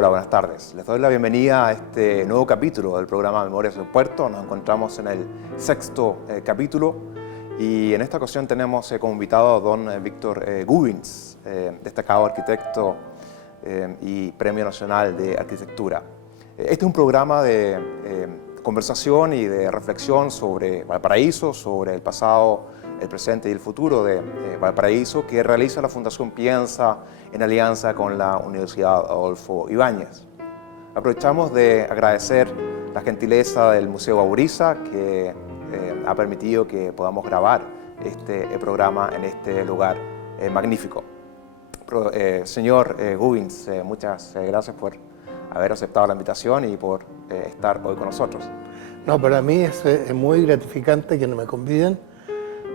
Hola, buenas tardes. Les doy la bienvenida a este nuevo capítulo del programa Memorias del Puerto. Nos encontramos en el sexto capítulo y en esta ocasión tenemos como invitado a don Víctor Gubins, destacado arquitecto y Premio Nacional de Arquitectura. Este es un programa de conversación y de reflexión sobre Valparaíso, sobre el pasado, el presente y el futuro de Valparaíso, que realiza la Fundación Piensa en alianza con la Universidad Adolfo Ibáñez. Aprovechamos de agradecer la gentileza del Museo Auriza, que ha permitido que podamos grabar este programa en este lugar magnífico. Señor Gubins, muchas gracias por haber aceptado la invitación y por estar hoy con nosotros. No, para mí es muy gratificante que me conviden,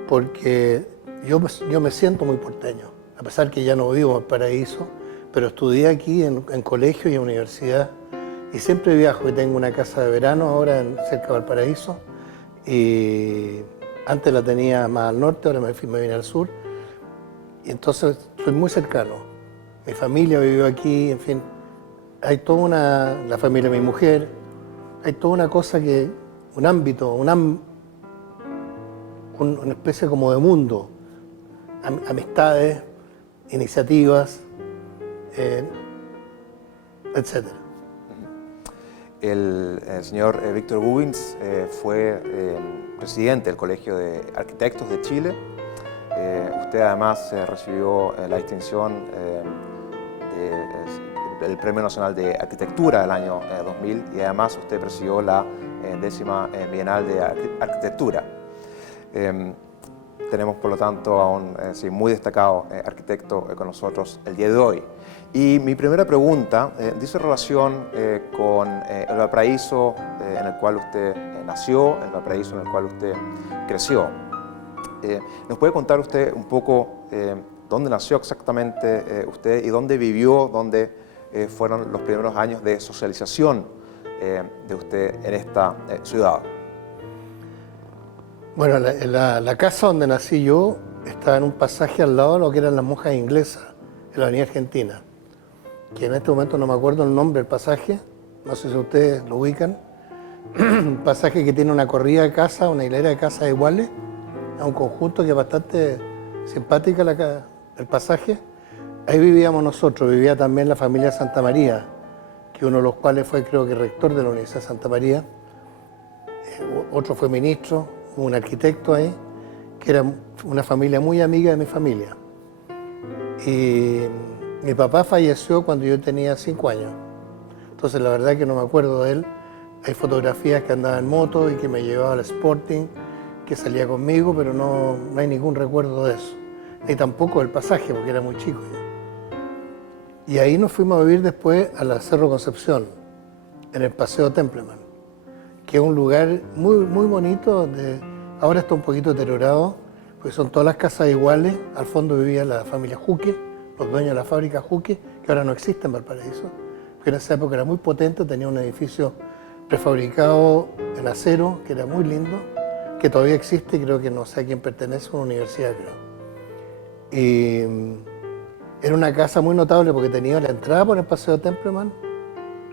porque yo me siento muy porteño, a pesar que ya no vivo en Valparaíso, pero estudié aquí en colegio y en universidad y siempre viajo y tengo una casa de verano ahora cerca de Valparaíso y antes la tenía más al norte, ahora me vine al sur y entonces soy muy cercano. Mi familia vivió aquí, en fin, hay toda la familia de mi mujer, hay toda una cosa un ámbito, una especie como de mundo, amistades, iniciativas, etc. El señor Víctor Gubins fue presidente del Colegio de Arquitectos de Chile. Usted además recibió la distinción del Premio Nacional de Arquitectura del año 2000 y además usted presidió la 10ª Bienal de Arquitectura. Tenemos por lo tanto a un muy destacado arquitecto con nosotros el día de hoy. Y mi primera pregunta dice relación con el Valparaíso en el cual usted nació, el Valparaíso en el cual usted creció. ¿Nos puede contar usted un poco dónde nació exactamente usted y dónde vivió, dónde fueron los primeros años de socialización de usted en esta ciudad? Bueno, la casa donde nací yo estaba en un pasaje al lado de lo que eran las monjas inglesas, en la Avenida Argentina, que en este momento no me acuerdo el nombre del pasaje, no sé si ustedes lo ubican. Un pasaje que tiene una corrida de casas, una hilera de casas iguales, es un conjunto que es bastante simpática el pasaje. Ahí vivíamos nosotros, vivía también la familia Santa María, que uno de los cuales fue creo que rector de la Universidad de Santa María, otro fue ministro, un arquitecto ahí, que era una familia muy amiga de mi familia. Y mi papá falleció cuando yo tenía 5 años, entonces la verdad que no me acuerdo de él. Hay fotografías que andaba en moto y que me llevaba al Sporting, que salía conmigo, pero no hay ningún recuerdo de eso. Ni tampoco del pasaje, porque era muy chico ya. Y ahí nos fuimos a vivir después a la Cerro Concepción, en el Paseo Templeman, que es un lugar muy, muy bonito, donde ahora está un poquito deteriorado, porque son todas las casas iguales. Al fondo vivía la familia Juque, los dueños de la fábrica Juque, que ahora no existe en Valparaíso, porque en esa época era muy potente, tenía un edificio prefabricado en acero, que era muy lindo, que todavía existe, creo que no sé a quién pertenece, a una universidad creo. Y era una casa muy notable porque tenía la entrada por el Paseo Templeman,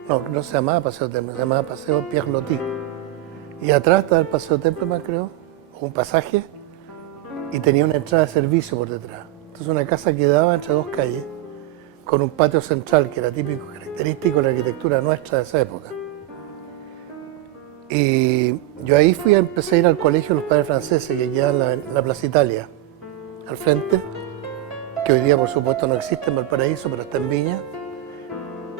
no se llamaba Paseo Templeman, se llamaba Paseo Pierre Loti. Y atrás estaba el Paseo Templeman, creo, o un pasaje, y tenía una entrada de servicio por detrás. Entonces una casa que daba entre dos calles, con un patio central que era típico, característico de la arquitectura nuestra de esa época. Y yo ahí empecé a ir al colegio de los padres franceses, que queda en la Plaza Italia, al frente, que hoy día por supuesto no existe en Valparaíso, pero está en Viña.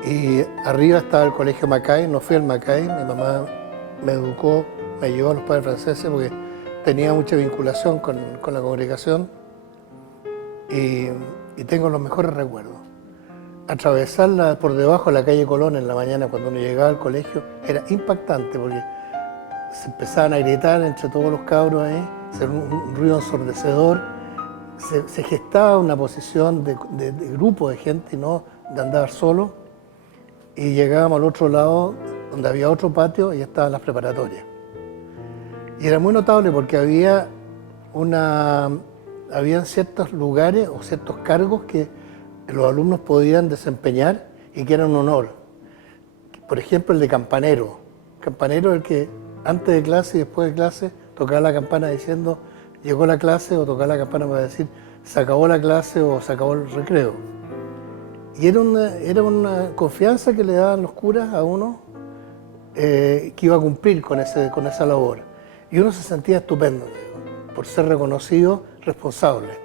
Y arriba estaba el colegio Mackay, no fui al Mackay, mi mamá me educó, me llevó a los padres franceses porque tenía mucha vinculación con la congregación y tengo los mejores recuerdos. Atravesarla por debajo de la calle Colón en la mañana cuando uno llegaba al colegio era impactante porque se empezaban a gritar entre todos los cabros ahí, era un ruido ensordecedor, se gestaba una posición de grupo de gente y no de andar solo, y llegábamos al otro lado donde había otro patio y estaban las preparatorias. Y era muy notable porque habían ciertos lugares o ciertos cargos que los alumnos podían desempeñar y que eran un honor. Por ejemplo, el de campanero. Campanero es el que antes de clase y después de clase tocaba la campana diciendo llegó la clase, o tocaba la campana para decir se acabó la clase o se acabó el recreo. Y era una confianza que le daban los curas a uno que iba a cumplir con esa labor. Y uno se sentía estupendo, digo, por ser reconocido responsable.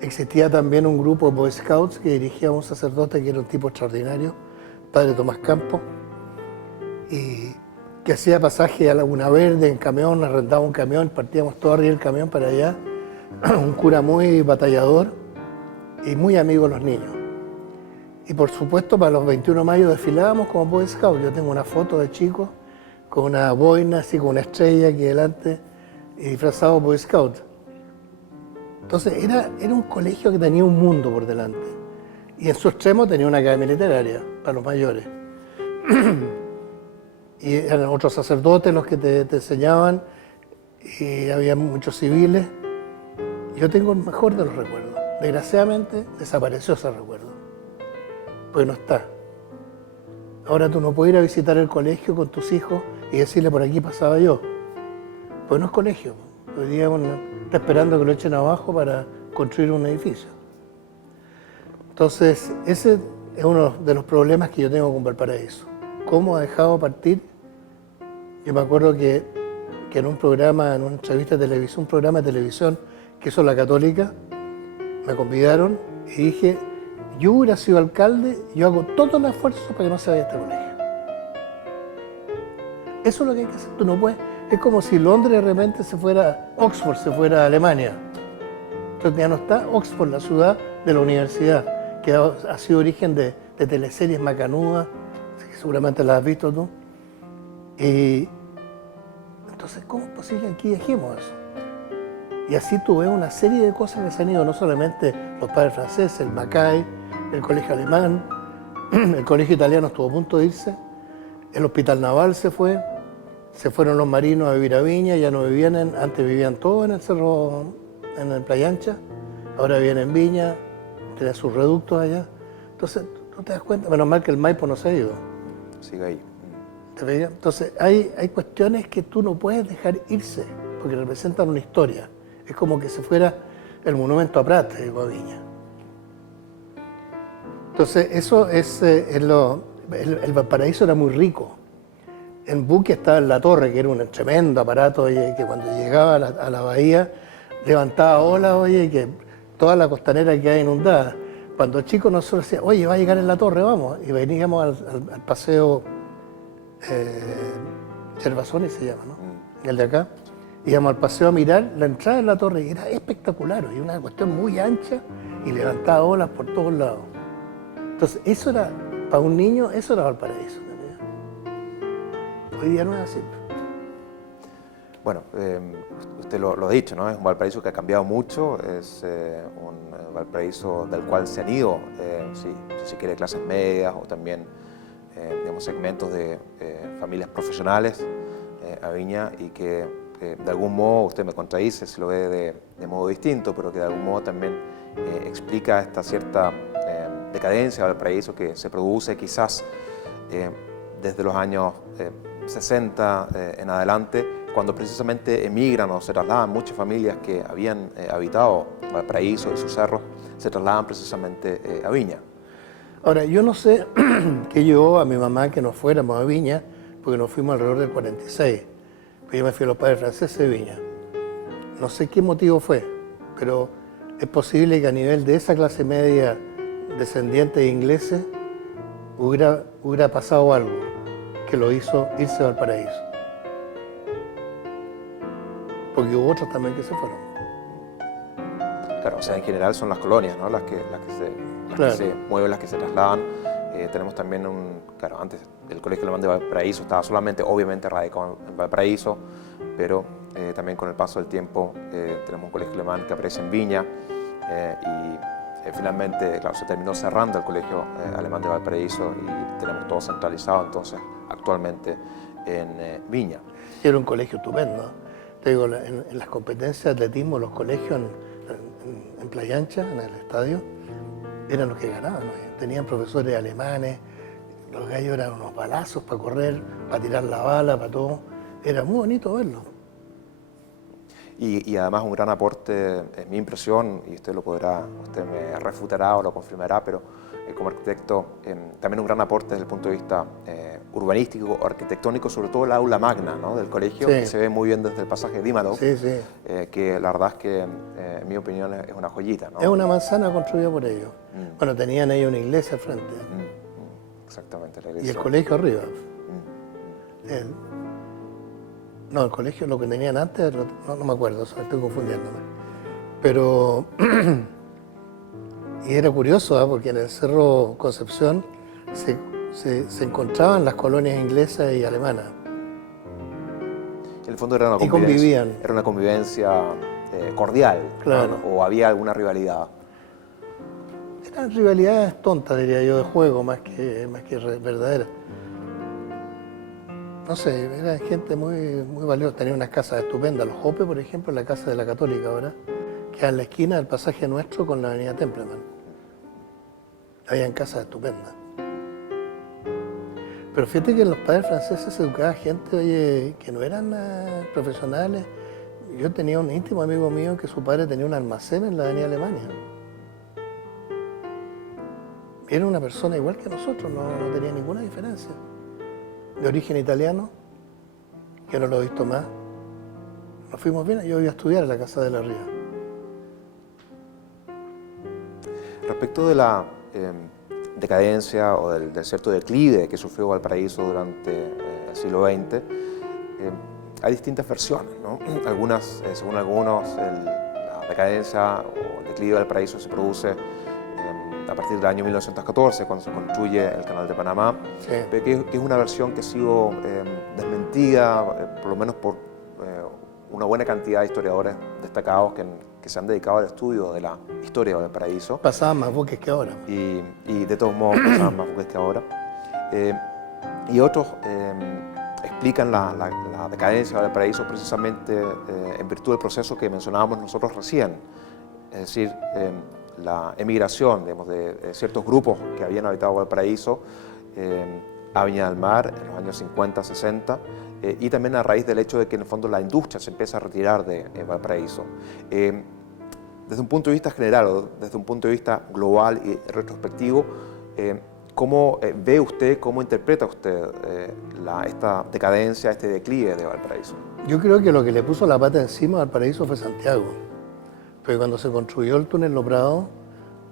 Existía también un grupo de Boy Scouts que dirigía a un sacerdote que era un tipo extraordinario, padre Tomás Campos, y que hacía pasaje a Laguna Verde en camión, arrendaba un camión, partíamos todos arriba del camión para allá, un cura muy batallador y muy amigo de los niños. Y por supuesto para los 21 de mayo desfilábamos como Boy Scout. Yo tengo una foto de chicos con una boina, así con una estrella aquí delante, y disfrazado Boy Scout. Entonces era un colegio que tenía un mundo por delante. Y en su extremo tenía una academia literaria para los mayores. Y eran otros sacerdotes los que te enseñaban, y había muchos civiles. Yo tengo el mejor de los recuerdos. Desgraciadamente desapareció ese recuerdo, porque no está. Ahora tú no puedes ir a visitar el colegio con tus hijos y decirle por aquí pasaba yo. Pues no es colegio. Hoy día uno está esperando que lo echen abajo para construir un edificio. Entonces, ese es uno de los problemas que yo tengo con Valparaíso. ¿Cómo ha dejado partir? Yo me acuerdo que en un programa, en una entrevista de televisión, un programa de televisión que hizo la Católica, me convidaron y dije, yo hubiera sido alcalde, yo hago todo el esfuerzo para que no se vaya a este colegio. Eso es lo que hay que hacer. Tú no puedes. Es como si Londres de repente se fuera, Oxford se fuera a Alemania. Entonces ya no está Oxford, la ciudad de la universidad, que ha sido origen de teleseries macanudas, que seguramente las has visto tú. Y entonces, ¿cómo es posible que aquí dejemos eso? Y así tú ves una serie de cosas que se han ido, no solamente los padres franceses, el Mackay, el colegio alemán, el colegio italiano estuvo a punto de irse, el hospital naval se fue, se fueron los marinos a vivir a Viña, ya no vivían, antes vivían todos en el cerro, en el Playa Ancha, ahora viven en Viña, tienen sus reductos allá. Entonces, tú te das cuenta, menos mal que el Maipo no se ha ido. Sigue ahí. ¿Te veía? Entonces, hay cuestiones que tú no puedes dejar irse, porque representan una historia. Es como que si fuera el monumento a Prat de Viña. Entonces, eso es el Valparaíso era muy rico. En Buque estaba en La Torre, que era un tremendo aparato, oye, que cuando llegaba a la bahía levantaba olas, oye, y que toda la costanera quedaba inundada. Cuando chicos nosotros decíamos, oye, va a llegar en La Torre, vamos. Y veníamos al paseo Gervasoni se llama, ¿no? El de acá. Íbamos al paseo a mirar la entrada de La Torre y era espectacular, y una cuestión muy ancha y levantaba olas por todos lados. Entonces, eso era, para un niño, eso era Valparaíso. Hoy día no es así. Bueno, usted lo ha dicho, ¿no? Es un Valparaíso que ha cambiado mucho, es un Valparaíso del cual se han ido, si quiere, clases medias o también, digamos, segmentos de familias profesionales a Viña, y que de algún modo, usted me contradice si lo ve de modo distinto, pero que de algún modo también explica esta cierta decadencia del Valparaíso que se produce quizás desde los años 60 en adelante, cuando precisamente emigran o se trasladan muchas familias que habían habitado Valparaíso y sus cerros, se trasladan precisamente a Viña. Ahora, yo no sé qué llevó a mi mamá que nos fuéramos a Viña, porque nos fuimos alrededor del 46. Pues yo me fui a los padres franceses de Viña. No sé qué motivo fue, pero es posible que a nivel de esa clase media descendiente de ingleses hubiera pasado algo que lo hizo irse a Valparaíso. Porque hubo otros también que se fueron. Claro, o sea, en general son las colonias, ¿no? las que se mueven, las que se trasladan. Tenemos también claro, antes el Colegio Alemán de Valparaíso estaba solamente, obviamente, radicado en Valparaíso, pero también con el paso del tiempo tenemos un colegio alemán que aparece en Viña y finalmente, claro, se terminó cerrando el Colegio Alemán de Valparaíso y tenemos todo centralizado entonces actualmente en Viña. Era un colegio estupendo. Te digo, en las competencias de atletismo, los colegios en Playa Ancha, en el estadio, eran los que ganaban, ¿no? Tenían profesores alemanes, los gallos eran unos balazos para correr, para tirar la bala, para todo. Era muy bonito verlo. Y además un gran aporte, en mi impresión, y usted me refutará o lo confirmará, pero como arquitecto, también un gran aporte desde el punto de vista urbanístico, arquitectónico, sobre todo el aula magna, ¿no?, del colegio, que se ve muy bien desde el pasaje Dímalo, que la verdad es que, en mi opinión, es una joyita, ¿no? Es una manzana construida por ellos. Bueno, tenían ahí una iglesia al frente. Exactamente, la iglesia. Y el colegio arriba. No, el colegio, lo que tenían antes, no me acuerdo, estoy confundiéndome. Pero, y era curioso, porque en el Cerro Concepción se encontraban las colonias inglesas y alemanas. En el fondo era una convivencia. Y convivían. Era una convivencia cordial, claro. ¿no? ¿O había alguna rivalidad? Eran rivalidades tontas, diría yo, de juego, más que verdaderas. No sé, era gente muy valiosa, tenía unas casas estupendas. Los Jope, por ejemplo, la casa de la Católica ahora, que en la esquina del pasaje nuestro con la avenida Templeman. Habían casas estupendas. Pero fíjate que los padres franceses educaban gente, oye, que no eran profesionales. Yo tenía un íntimo amigo mío que su padre tenía un almacén en la avenida Alemania. Era una persona igual que nosotros, no tenía ninguna diferencia. De origen italiano, que no lo he visto más. Nos fuimos bien, yo iba a estudiar en la Casa de la Ría. Respecto de la decadencia o del cierto declive que sufrió Valparaíso durante el siglo XX, hay distintas versiones, ¿no? Algunas, según algunos, la decadencia o el declive de Valparaíso se produce a partir del año 1914, cuando se construye el Canal de Panamá, que es una versión que ha sido desmentida, por lo menos por una buena cantidad de historiadores destacados que se han dedicado al estudio de la historia de Valparaíso. Pasaban más buques que ahora. Y de todos modos pasaban más buques que ahora. Y otros explican la decadencia de Valparaíso precisamente en virtud del proceso que mencionábamos nosotros recién, es decir, la emigración, digamos, de ciertos grupos que habían habitado Valparaíso a Viña del Mar en los años 50, 60, y también a raíz del hecho de que en el fondo la industria se empieza a retirar de Valparaíso. Desde un punto de vista general, o desde un punto de vista global y retrospectivo, ¿cómo ve usted, cómo interpreta usted esta decadencia, este declive de Valparaíso? Yo creo que lo que le puso la pata encima a Valparaíso fue Santiago. Porque cuando se construyó el túnel Los Prados,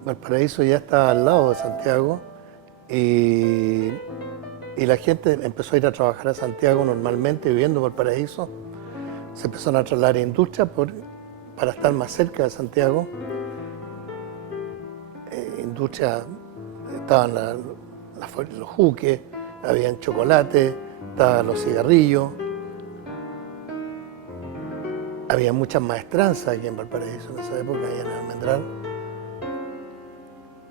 Valparaíso ya estaba al lado de Santiago y la gente empezó a ir a trabajar a Santiago normalmente, viviendo en Valparaíso. Se empezaron a trasladar a industria para estar más cerca de Santiago. Industria, estaban los juques, habían chocolate, estaban los cigarrillos. Había muchas maestranzas aquí en Valparaíso en esa época, allá en Almendral.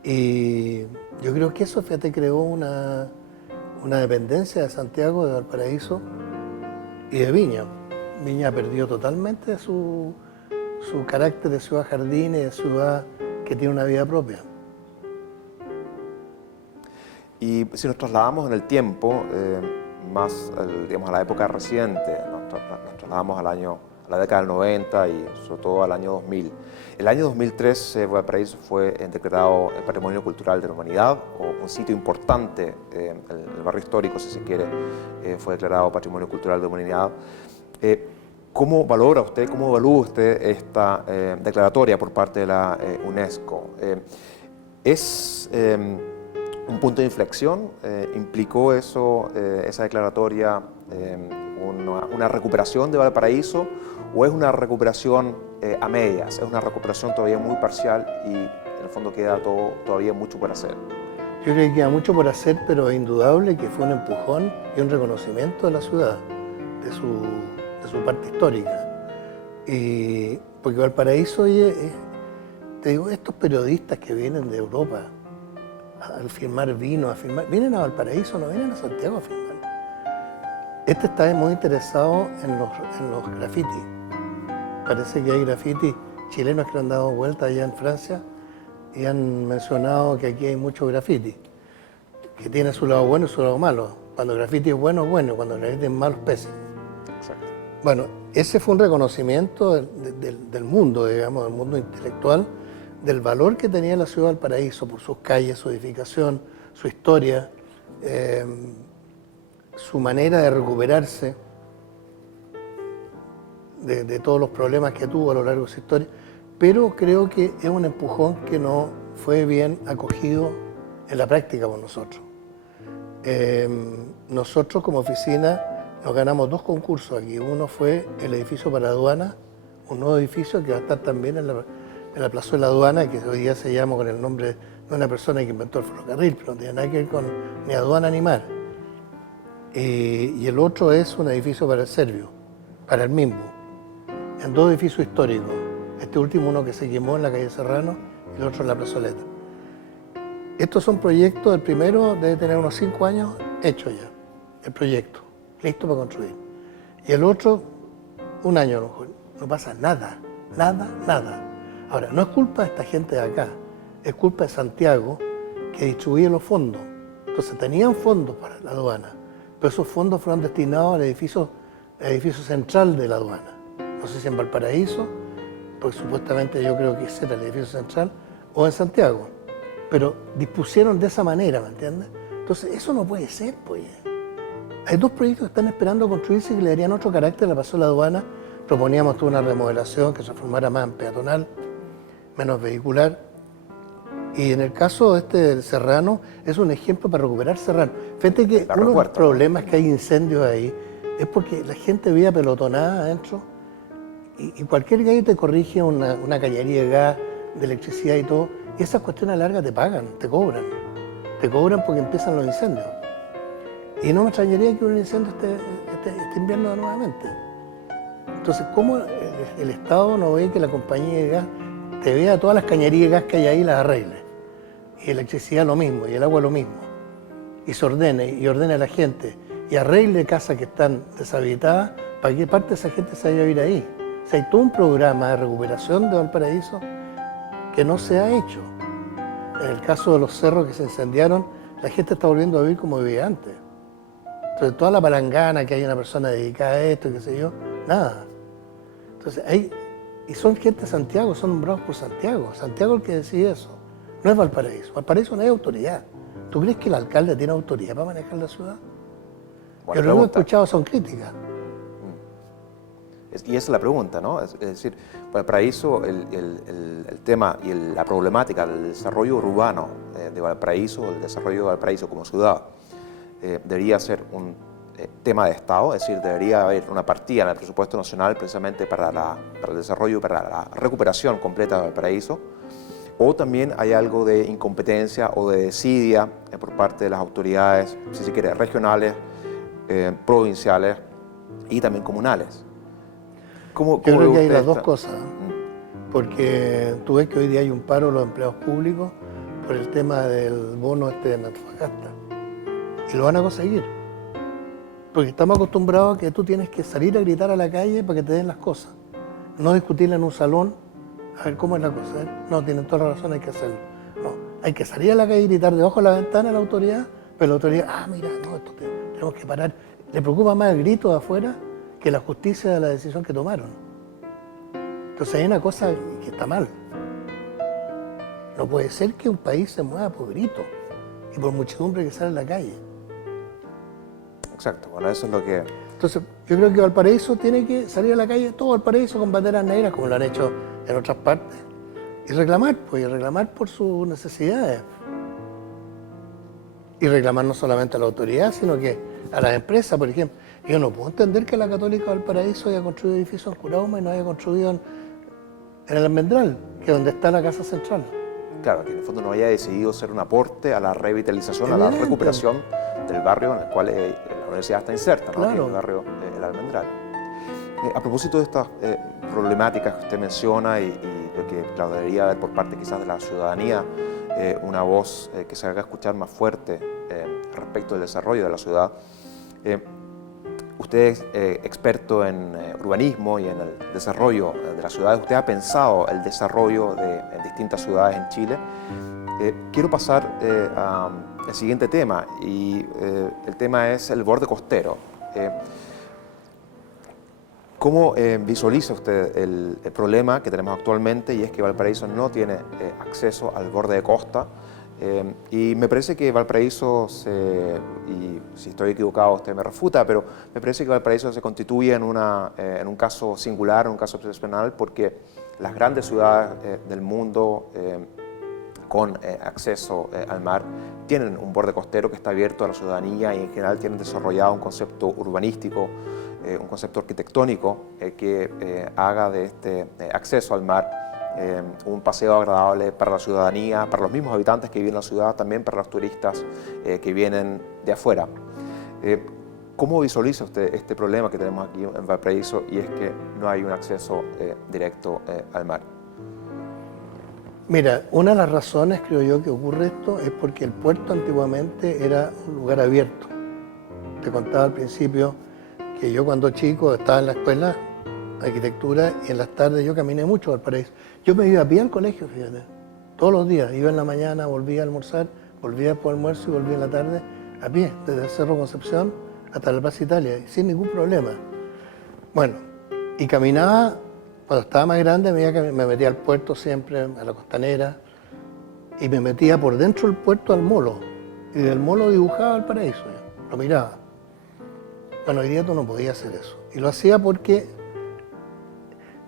Y yo creo que eso, fíjate, creó una dependencia de Santiago, de Valparaíso y de Viña. Viña perdió totalmente su carácter de ciudad jardín y de ciudad que tiene una vida propia. Y si nos trasladamos en el tiempo, más digamos, a la época reciente, nos trasladamos a la década del 90 y sobre todo al año 2000. El año 2003 Valparaíso fue declarado Patrimonio Cultural de la Humanidad, o un sitio importante, el barrio histórico, si se quiere, fue declarado Patrimonio Cultural de la Humanidad. ¿Cómo valora usted, cómo evalúa usted esta declaratoria por parte de la UNESCO? ¿Es un punto de inflexión? ¿Implicó eso, esa declaratoria, una recuperación de Valparaíso, o es una recuperación a medias, es una recuperación todavía muy parcial y en el fondo queda todavía mucho por hacer? Yo creo que queda mucho por hacer, pero es indudable que fue un empujón y un reconocimiento de la ciudad, de su parte histórica. Porque Valparaíso, oye, te digo, estos periodistas que vienen de Europa al filmar vino, vienen a Valparaíso, no vienen a Santiago a filmar. Este está muy interesado en los grafitis. Parece que hay grafitis chilenos que han dado vuelta allá en Francia y han mencionado que aquí hay mucho graffiti. que tiene su lado bueno y su lado malo. Cuando el graffiti es bueno, bueno, cuando el graffiti es malo, es pésimo. Exacto. Bueno, ese fue un reconocimiento del mundo, digamos, del mundo intelectual, del valor que tenía la ciudad de Valparaíso por sus calles, su edificación, su historia, su manera de recuperarse de todos los problemas que tuvo a lo largo de su historia, pero creo que es un empujón que no fue bien acogido en la práctica por nosotros. Nosotros como oficina nos ganamos 2 concursos aquí. Uno fue el edificio para aduana, un nuevo edificio que va a estar también en la plazuela aduana, que hoy día se llama con el nombre de una persona que inventó el ferrocarril, pero no tiene nada que ver con ni aduana ni mar. Y el otro es un edificio para el Servio, para el MIMBU, en 2 edificios históricos. Este último, uno que se quemó en la calle Serrano y el otro en la plazoleta. Estos son proyectos, el primero debe tener unos 5 años hecho ya, el proyecto, listo para construir. Y el otro, 1 año a lo mejor. No pasa nada, nada. Ahora, no es culpa de esta gente de acá, es culpa de Santiago que distribuye los fondos. Entonces tenían fondos para la aduana, pero esos fondos fueron destinados al edificio central de la aduana. No sé si en Valparaíso, porque supuestamente yo creo que ese era el edificio central, o en Santiago. Pero dispusieron de esa manera, ¿me entiendes? Entonces, eso no puede ser, pues. Hay 2 proyectos que están esperando construirse y que le darían otro carácter a la plazuela aduana. Proponíamos toda una remodelación que se transformara más en peatonal, menos vehicular. Y en el caso del Serrano, es un ejemplo para recuperar Serrano. Fíjate que uno de los problemas que hay incendios ahí es porque la gente vive apelotonada adentro y cualquier gallo te corrige una cañería de gas, de electricidad y todo, y esas cuestiones a larga te pagan, te cobran. Te cobran porque empiezan los incendios. Y no me extrañaría que un incendio este invierno nuevamente. Entonces, ¿cómo el Estado no ve que la compañía de gas te vea todas las cañerías de gas que hay ahí y las arregle? Y electricidad lo mismo, y el agua lo mismo. Y se ordene, y ordene a la gente, y arregle casas que están deshabitadas, para que parte de esa gente se vaya a vivir ahí. O sea, hay todo un programa de recuperación de Valparaíso que no se ha hecho. En el caso de los cerros que se incendiaron, la gente está volviendo a vivir como vivía antes. Entonces, toda la palangana que hay una persona dedicada a esto, qué sé yo, nada. Entonces, y son gente de Santiago, son nombrados por Santiago. Santiago es el que decide eso. No es Valparaíso. Valparaíso no es autoridad. ¿Tú crees que el alcalde tiene autoridad para manejar la ciudad? Yo lo que he escuchado son críticas. Y esa es la pregunta, ¿no? Es decir, Valparaíso, el tema y la problemática del desarrollo urbano de Valparaíso, el desarrollo de Valparaíso como ciudad, debería ser un tema de Estado, es decir, debería haber una partida en el presupuesto nacional precisamente para el desarrollo, para la recuperación completa de Valparaíso, o también hay algo de incompetencia o de desidia por parte de las autoridades, si se quiere, regionales, provinciales y también comunales. Yo creo que hay las 2 cosas, porque tú ves que hoy día hay un paro de los empleados públicos por el tema del bono de Antofagasta, y lo van a conseguir, porque estamos acostumbrados a que tú tienes que salir a gritar a la calle para que te den las cosas, no discutirla en un salón, a ver cómo es la cosa, no, tienen toda la razón, hay que hacerlo, no, hay que salir a la calle y gritar debajo de la ventana a la autoridad, pero la autoridad, mira, no, esto tenemos que parar, le preocupa más el grito de afuera que la justicia de la decisión que tomaron. Entonces hay una cosa que está mal. No puede ser que un país se mueva por grito y por muchedumbre que sale a la calle. Exacto, bueno, eso es lo que... Entonces yo creo que Valparaíso tiene que salir a la calle, todo Valparaíso con banderas negras, como lo han hecho en otras partes, y reclamar por sus necesidades. Y reclamar no solamente a la autoridad, sino que a las empresas, por ejemplo. Yo no puedo entender que la Católica Valparaíso haya construido edificios en Curauma y no haya construido en el Almendral, que es donde está la Casa Central. Claro, que en el fondo no haya decidido ser un aporte a la revitalización, a la recuperación del barrio en el cual la universidad está inserta, ¿no? Claro. El barrio El Almendral. A propósito de estas problemáticas que usted menciona y lo que claro, debería haber por parte quizás de la ciudadanía, una voz que se haga escuchar más fuerte respecto del desarrollo de la ciudad, Usted es experto en urbanismo y en el desarrollo de las ciudades. Usted ha pensado el desarrollo de distintas ciudades en Chile. Quiero pasar al siguiente tema, y el tema es el borde costero. ¿Cómo visualiza usted el problema que tenemos actualmente, y es que Valparaíso no tiene acceso al borde de costa? Y me parece que Valparaíso, y si estoy equivocado usted me refuta, pero me parece que Valparaíso se constituye en un caso singular, un caso excepcional, porque las grandes ciudades del mundo con acceso al mar tienen un borde costero que está abierto a la ciudadanía, y en general tienen desarrollado un concepto urbanístico, un concepto arquitectónico que haga de este acceso al mar un paseo agradable para la ciudadanía, para los mismos habitantes que viven en la ciudad, también para los turistas que vienen de afuera. ¿Cómo visualiza usted este problema que tenemos aquí en Valparaíso, y es que no hay un acceso directo al mar? Mira, una de las razones, creo yo, que ocurre esto es porque el puerto antiguamente era un lugar abierto. Te contaba al principio que yo cuando chico estaba en la escuela de arquitectura, y en las tardes yo caminé mucho a Valparaíso. Yo me iba a pie al colegio, fíjate, todos los días. Iba en la mañana, volvía a almorzar, volvía después del almuerzo y volvía en la tarde a pie, desde el Cerro Concepción hasta la Plaza Italia, sin ningún problema. Bueno, y caminaba, cuando estaba más grande, me metía al puerto siempre, a la costanera, y me metía por dentro del puerto al molo, y del molo dibujaba Valparaíso, lo miraba. Bueno, hoy día tú no podías hacer eso, y lo hacía porque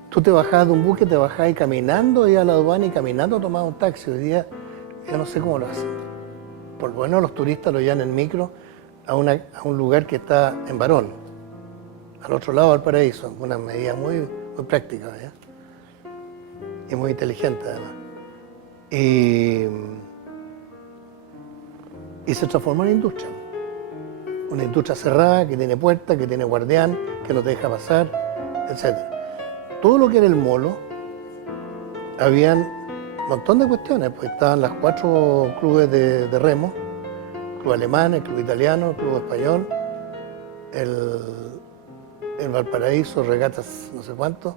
tú te bajabas de un buque, te bajabas y caminando ibas a la aduana, y caminando tomabas un taxi. Hoy día yo no sé cómo lo hacen. Por lo menos los turistas lo llevan en micro a un lugar que está en Barón, al otro lado del Valparaíso, una medida muy práctica, ¿ya? Y muy inteligente además. Y se transformó en industria. Una industria cerrada, que tiene puertas, que tiene guardián, que no te deja pasar, etc. Todo lo que era el molo, habían un montón de cuestiones, pues estaban las 4 clubes de remo, el club alemán, el club italiano, el club español, el Valparaíso, regatas no sé cuánto,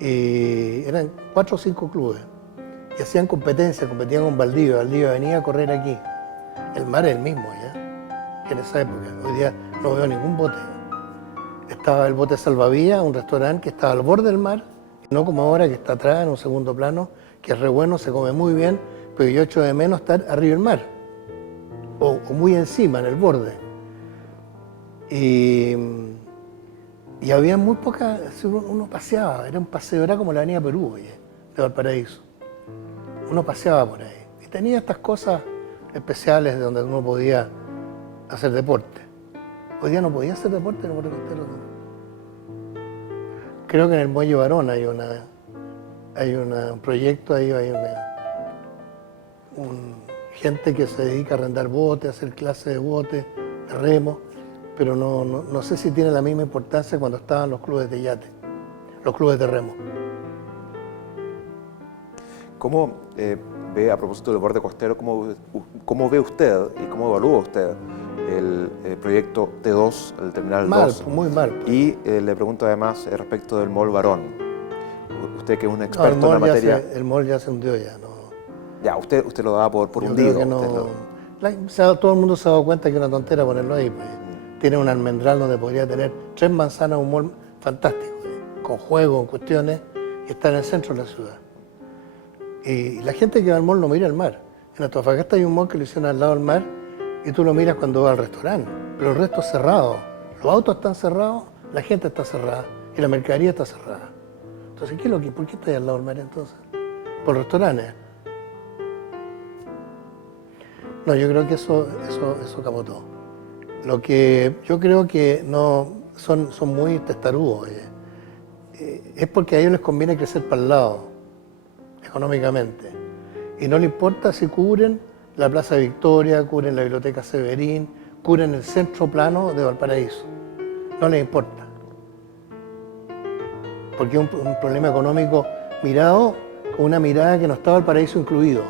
y eran 4 o 5 clubes, y hacían competencia, competían con Valdivia venía a correr aquí. El mar es el mismo ya, que en esa época. Hoy día no veo ningún bote. Estaba el bote Salvavidas, un restaurante que estaba al borde del mar, no como ahora que está atrás en un segundo plano, que es re bueno, se come muy bien, pero yo echo de menos estar arriba del mar, o muy encima, en el borde. Y había muy poca, uno paseaba, era un paseo, era como la avenida Perú, oye, de Valparaíso. Uno paseaba por ahí y tenía estas cosas especiales de donde uno podía hacer deporte. Hoy día no podía hacer deporte en el borde costero. Creo que en el Muelle Barón hay un proyecto, ahí hay gente que se dedica a arrendar botes, a hacer clases de botes, de remo, pero no sé si tiene la misma importancia cuando estaban los clubes de yate, los clubes de remo. ¿Cómo ve, a propósito del borde costero, cómo ve usted y cómo evalúa usted el proyecto T2, el terminal 2? Mal, muy mal. Y le pregunto además respecto del Mall Barón. Usted que es un experto en la materia. El mall ya se hundió ya, ¿no? Ya, usted lo da por Yo hundido. creo que no, todo el mundo se ha dado cuenta que es una tontera ponerlo ahí. Pues. Tiene un almendral donde podría tener 3 manzanas, un mall fantástico, con juegos, con cuestiones, y está en el centro de la ciudad. Y la gente que va al mall no mira el mar. En Antofagasta hay un mall que lo hicieron al lado del mar, y tú lo miras cuando vas al restaurante, pero el resto es cerrado. Los autos están cerrados, la gente está cerrada y la mercadería está cerrada. Entonces, ¿por qué estás al lado del mar entonces? ¿Por restaurantes? No, yo creo que eso capotó. Lo que yo creo que no son muy testarudos. Es porque a ellos les conviene crecer para el lado, económicamente. Y no les importa si cubren la Plaza Victoria, cubren la Biblioteca Severín, cubren el centro plano de Valparaíso. No les importa. Porque es un problema económico mirado con una mirada que no está Valparaíso incluido.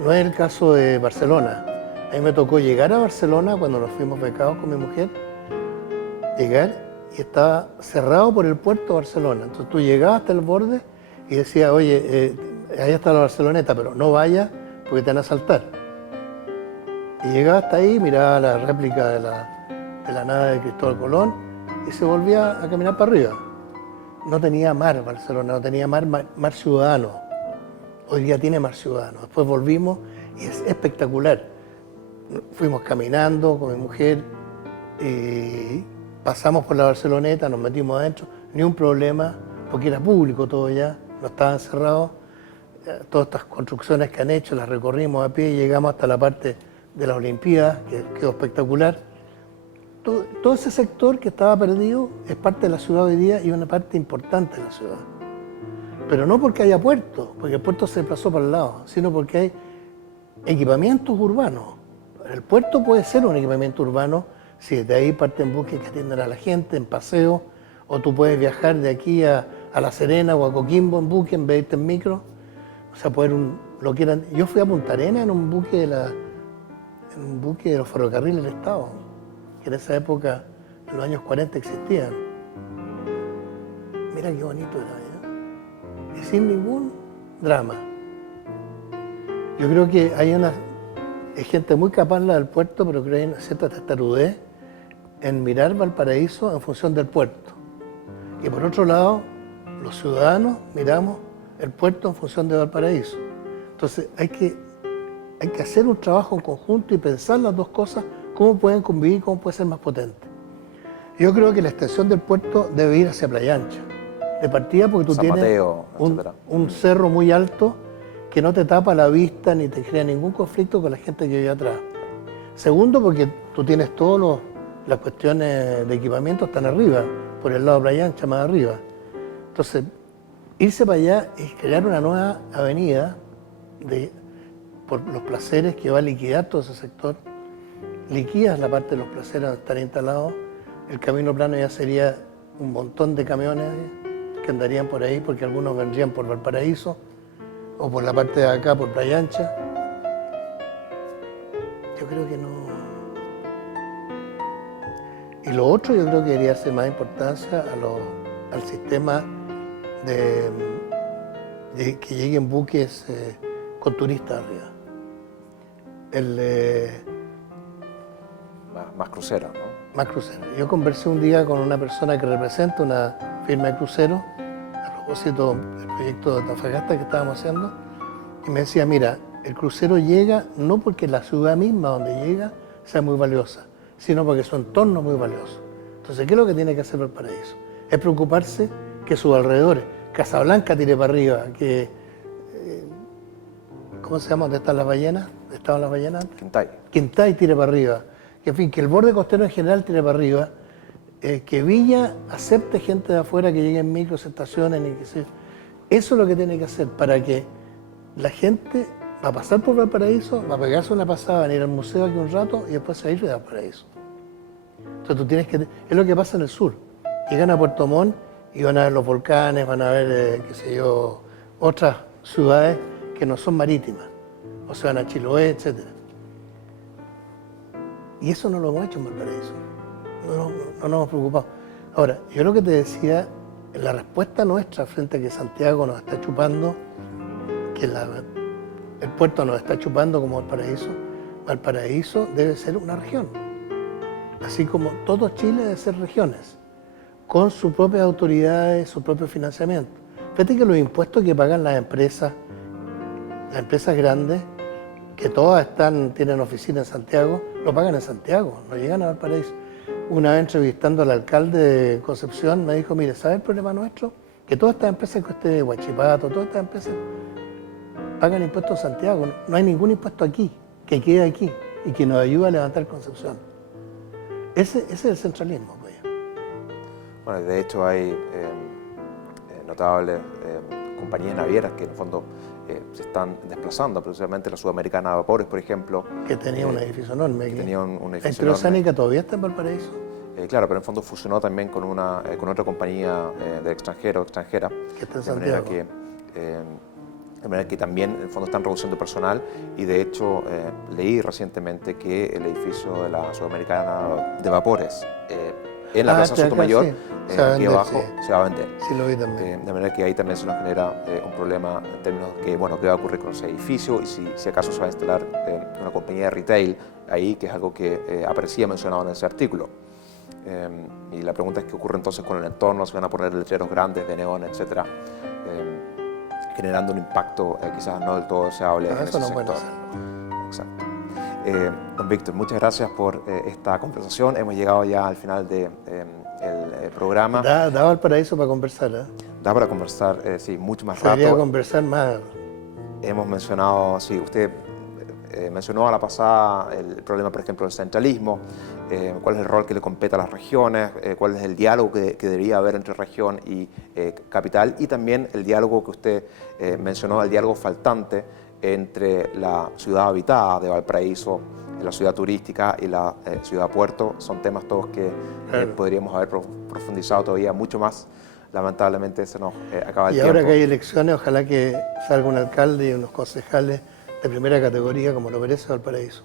No es el caso de Barcelona. A mí me tocó llegar a Barcelona cuando nos fuimos becados con mi mujer llegar y estaba cerrado por el puerto de Barcelona. Entonces tú llegabas hasta el borde y decías, oye, ahí está la Barceloneta, pero no vayas porque te van a asaltar. Y llegaba hasta ahí, miraba la réplica de la nave de Cristóbal Colón y se volvía a caminar para arriba. No tenía mar Barcelona, no tenía mar ciudadano. Hoy día tiene mar ciudadano. Después volvimos y es espectacular. Fuimos caminando con mi mujer, pasamos por la Barceloneta, nos metimos adentro, ni un problema, porque era público todo ya, no estaban cerrados. Todas estas construcciones que han hecho las recorrimos a pie y llegamos hasta la parte de las Olimpiadas, que quedó espectacular. Todo ese sector que estaba perdido es parte de la ciudad hoy día y una parte importante de la ciudad. Pero no porque haya puerto, porque el puerto se desplazó para el lado, sino porque hay equipamientos urbanos. El puerto puede ser un equipamiento urbano si desde ahí parten buques que atienden a la gente en paseo, o tú puedes viajar de aquí a La Serena o a Coquimbo en buque en vez de irte en micro. O sea, lo que eran. Yo fui a Punta Arenas en un buque de los ferrocarriles del Estado, que en esa época, en los años 40, existían. Mira qué bonito era, ¿eh? Y sin ningún drama. Yo creo que hay gente muy capaz la del puerto, pero creo que hay una cierta testarudez en mirar Valparaíso en función del puerto. Y por otro lado, los ciudadanos miramos el puerto en función de Valparaíso. Entonces hay que hacer un trabajo en conjunto y pensar las dos cosas, cómo pueden convivir, cómo puede ser más potente. Yo creo que la extensión del puerto debe ir hacia Playa Ancha, de partida porque tú San tienes Mateo, un cerro muy alto que no te tapa la vista ni te crea ningún conflicto con la gente que vive atrás. Segundo, porque tú tienes todas las cuestiones de equipamiento están arriba, por el lado de Playa Ancha, más arriba. Entonces, irse para allá es crear una nueva avenida por los placeres que va a liquidar todo ese sector. Liquidas la parte de los placeres donde están instalados. El camino plano ya sería un montón de camiones que andarían por ahí, porque algunos vendrían por Valparaíso o por la parte de acá, por Playa Ancha. Yo creo que no. Y lo otro, yo creo que debería ser más importancia al sistema de que lleguen buques con turistas arriba. Más cruceros, ¿no? Más cruceros. Yo conversé un día con una persona que representa una firma de cruceros a propósito del proyecto de Antofagasta que estábamos haciendo y me decía, mira, el crucero llega no porque la ciudad misma donde llega sea muy valiosa, sino porque su entorno es muy valioso. Entonces, ¿qué es lo que tiene que hacer Valparaíso? Es preocuparse que sus alrededores, Casablanca tire para arriba, que, ¿cómo se llama? ¿Dónde están las ballenas? ¿Estaban las ballenas antes? Quintay. Quintay tire para arriba. Que, en fin, que el borde costero en general tire para arriba, que Villa acepte gente de afuera que llegue en micro, se estacionen y que se... Eso es lo que tiene que hacer para que la gente va a pasar por Valparaíso, va a pegarse una pasada, va a ir al museo aquí un rato y después salir de Valparaíso. Entonces tú tienes que... Es lo que pasa en el sur. Llegan a Puerto Montt y van a ver los volcanes, van a ver, qué sé yo, otras ciudades que no son marítimas. O se van a Chiloé, etc. Y eso no lo hemos hecho en Valparaíso. No nos hemos preocupado. Ahora, yo lo que te decía, la respuesta nuestra frente a que Santiago nos está chupando, que el puerto nos está chupando como Valparaíso debe ser una región. Así como todo Chile debe ser regiones, con sus propias autoridades, su propio financiamiento. Fíjate que los impuestos que pagan las empresas grandes, que todas tienen oficina en Santiago, lo pagan en Santiago, no llegan a Valparaíso. Una vez entrevistando al alcalde de Concepción me dijo, mire, ¿sabe el problema nuestro? Que todas estas empresas que usted de Huachipato, todas estas empresas pagan impuestos en Santiago, no hay ningún impuesto aquí, que quede aquí y que nos ayude a levantar Concepción. Ese es el centralismo, pues. Bueno, de hecho hay notables compañías navieras que en el fondo se están desplazando, precisamente la Sudamericana de Vapores, por ejemplo. Que tenía un edificio enorme. Que tenía un edificio ¿La Interoceánica todavía está en Valparaíso? Claro, pero en el fondo fusionó también con otra compañía del extranjera. Que está en Santiago. De manera que también en el fondo están reduciendo personal y de hecho leí recientemente que el edificio de la Sudamericana de Vapores en la Plaza acá Sotomayor, sí. Se va a aquí vender, abajo, sí. se va a vender. Sí, lo vi también. De manera que ahí también se nos genera un problema en términos de que, bueno, qué va a ocurrir con ese edificio y si acaso se va a instalar una compañía de retail ahí, que es algo que aparecía mencionado en ese artículo. Y la pregunta es qué ocurre entonces con el entorno, se van a poner letreros grandes de neón, etcétera, generando un impacto quizás no del todo deseable en ese sector. Exacto. Don Víctor, muchas gracias por esta conversación. Hemos llegado ya al final del programa. Da Valparaíso para conversar, ¿eh? Da para conversar, sí, mucho más Se debería rato. conversar más. Hemos mencionado, sí, usted mencionó a la pasada el problema, por ejemplo, del centralismo, cuál es el rol que le compete a las regiones, cuál es el diálogo que debería haber entre región y capital, y también el diálogo que usted mencionó, el diálogo faltante entre la ciudad habitada de Valparaíso, la ciudad turística y la ciudad puerto. Son temas todos que podríamos haber profundizado todavía mucho más. Lamentablemente se nos acaba el tiempo. Y ahora que hay elecciones, ojalá que salga un alcalde y unos concejales de primera categoría como lo merece Valparaíso.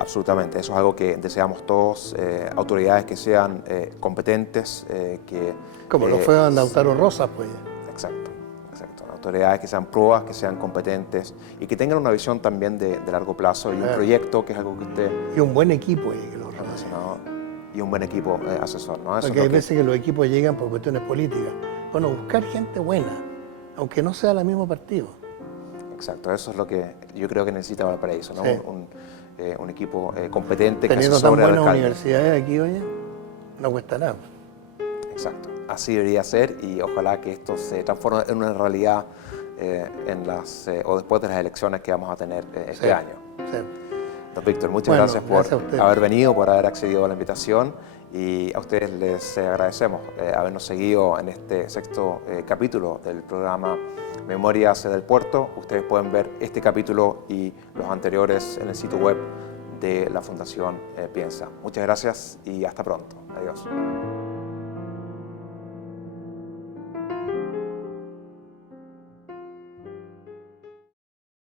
Absolutamente, eso es algo que deseamos todos, autoridades que sean competentes, como lo fue Lautaro Rosas, pues. Exacto, autoridades que sean proas, que sean competentes y que tengan una visión también de largo plazo y un proyecto que es algo que usted... Y un buen equipo que lo relacionado y un buen equipo asesor, ¿no? Eso porque hay veces que los equipos llegan por cuestiones políticas. Bueno, buscar gente buena, aunque no sea del mismo partido. Exacto, eso es lo que yo creo que necesita Valparaíso, ¿no? Sí. Un equipo competente teniendo que asesore tan al buenas alcalde. universidades aquí, oye, no cuesta nada. Exacto, así debería ser y ojalá que esto se transforme en una realidad o después de las elecciones que vamos a tener este año. Sí. Don Víctor, muchas gracias por haber venido, por haber accedido a la invitación y a ustedes les agradecemos habernos seguido en este sexto capítulo del programa Memorias del Puerto. Ustedes pueden ver este capítulo y los anteriores en el sitio web de la Fundación Piensa. Muchas gracias y hasta pronto. Adiós.